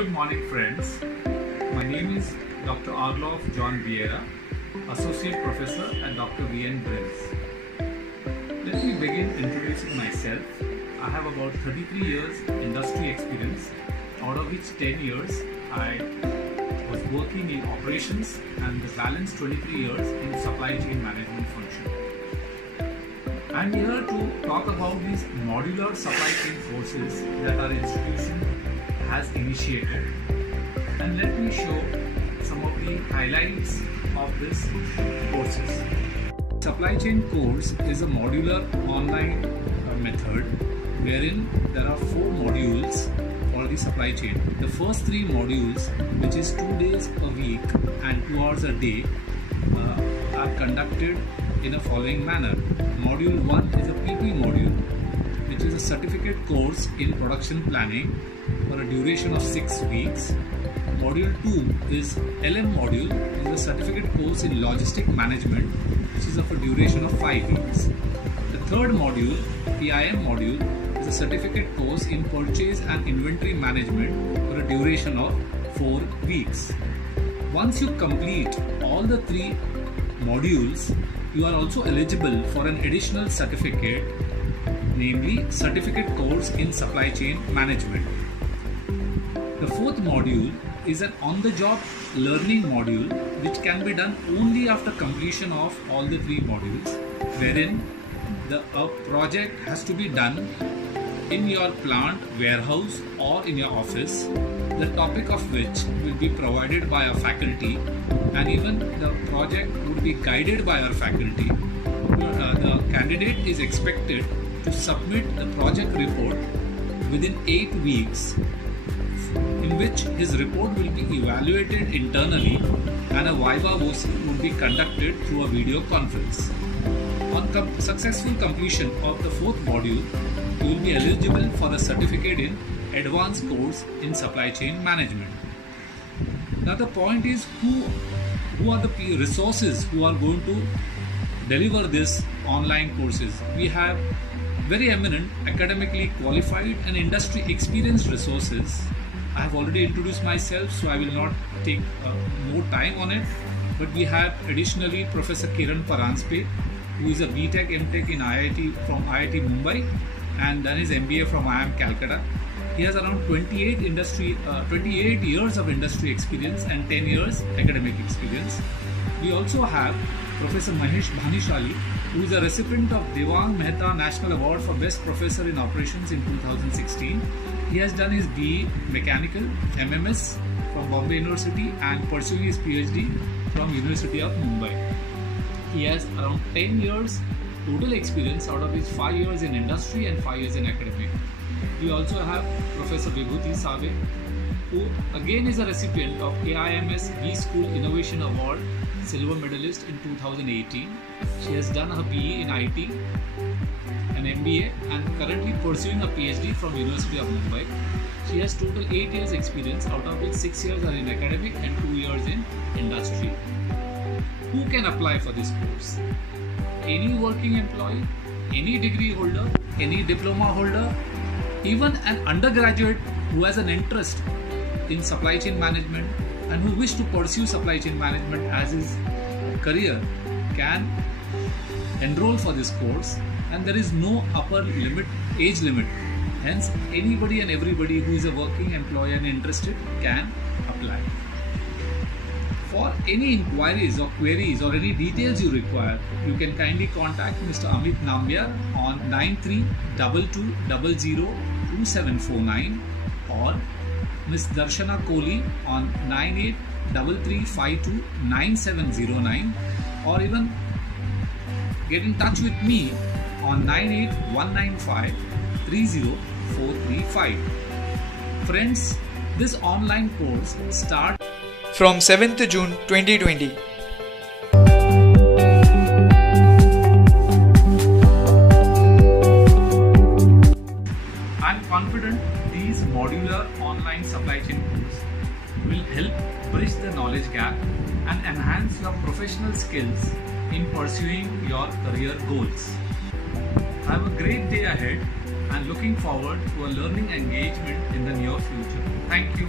Good morning, friends. My name is Dr. Arlof John Vieira, Associate Professor at Dr. V.N. Brills. Let me begin introducing myself. I have about 33 years industry experience, out of which 10 years I was working in operations and the balance 23 years in supply chain management function. I am here to talk about these modular supply chain courses that our institution has initiated, and let me show some of the highlights of these courses. Supply chain course is a modular online method wherein there are 4 modules for the supply chain. The first 3 modules, which is 2 days a week and 2 hours a day, are conducted in a following manner. Module 1 is a PP module, which is a certificate course in production planning for a duration of 6 weeks. Module 2 is LM module, which is a certificate course in logistic management, which is of a duration of 5 weeks. The third module, PIM module, is a certificate course in purchase and inventory management for a duration of 4 weeks. Once you complete all the 3 modules, you are also eligible for an additional certificate, namely Certificate Course in Supply Chain Management. The 4th module is an on-the-job learning module which can be done only after completion of all the 3 modules, wherein a project has to be done in your plant, warehouse or in your office, the topic of which will be provided by our faculty, and even the project would be guided by our faculty. The candidate is expected to submit the project report within 8 weeks, in which his report will be evaluated internally and a viva voce would be conducted through a video conference. On successful completion of the 4th module, you will be eligible for a certificate in Advanced Course in Supply Chain Management. Now the point is, who are the resources who are going to deliver this online courses? We have very eminent, academically qualified and industry experienced resources. I have already introduced myself, so I will not take more time on it. But we have additionally Professor Kiran Paranspe, who is a BTech MTech in IIT from IIT Mumbai and done his MBA from IIM Calcutta. He has around 28 years of industry experience and 10 years academic experience. We also have Professor Mahesh Bhanishali, who is a recipient of Devang Mehta National Award for Best Professor in Operations in 2016. He has done his BE Mechanical, MMS from Bombay University and pursuing his PhD from University of Mumbai. He has around 10 years total experience, out of which 5 years in industry and 5 years in academic. We also have Professor Vibhuti Save, who again is a recipient of AIMS B-School Innovation Award Silver Medalist in 2018. She has done her BE in IT, an MBA, and currently pursuing a PhD from University of Mumbai. She has total 8 years experience, out of which 6 years are in academic and 2 years in industry. Who can apply for this course? Any working employee, any degree holder, any diploma holder, even an undergraduate who has an interest in supply chain management and who wish to pursue supply chain management as his career can enroll for this course, and there is no upper age limit. Hence, anybody and everybody who is a working employee and interested can apply. For any inquiries or queries or any details you require, you can kindly contact Mr. Amit Nambiar on 9322002749 or Ms. Darshana Kohli on 9833529709, or even get in touch with me on 98195-30435. Friends, this online course starts from 7th June 2020. I'm confident these modular online supply chain courses will help bridge the knowledge gap and enhance your professional skills in pursuing your career goals. Have a great day ahead and looking forward to a learning engagement in the near future. Thank you.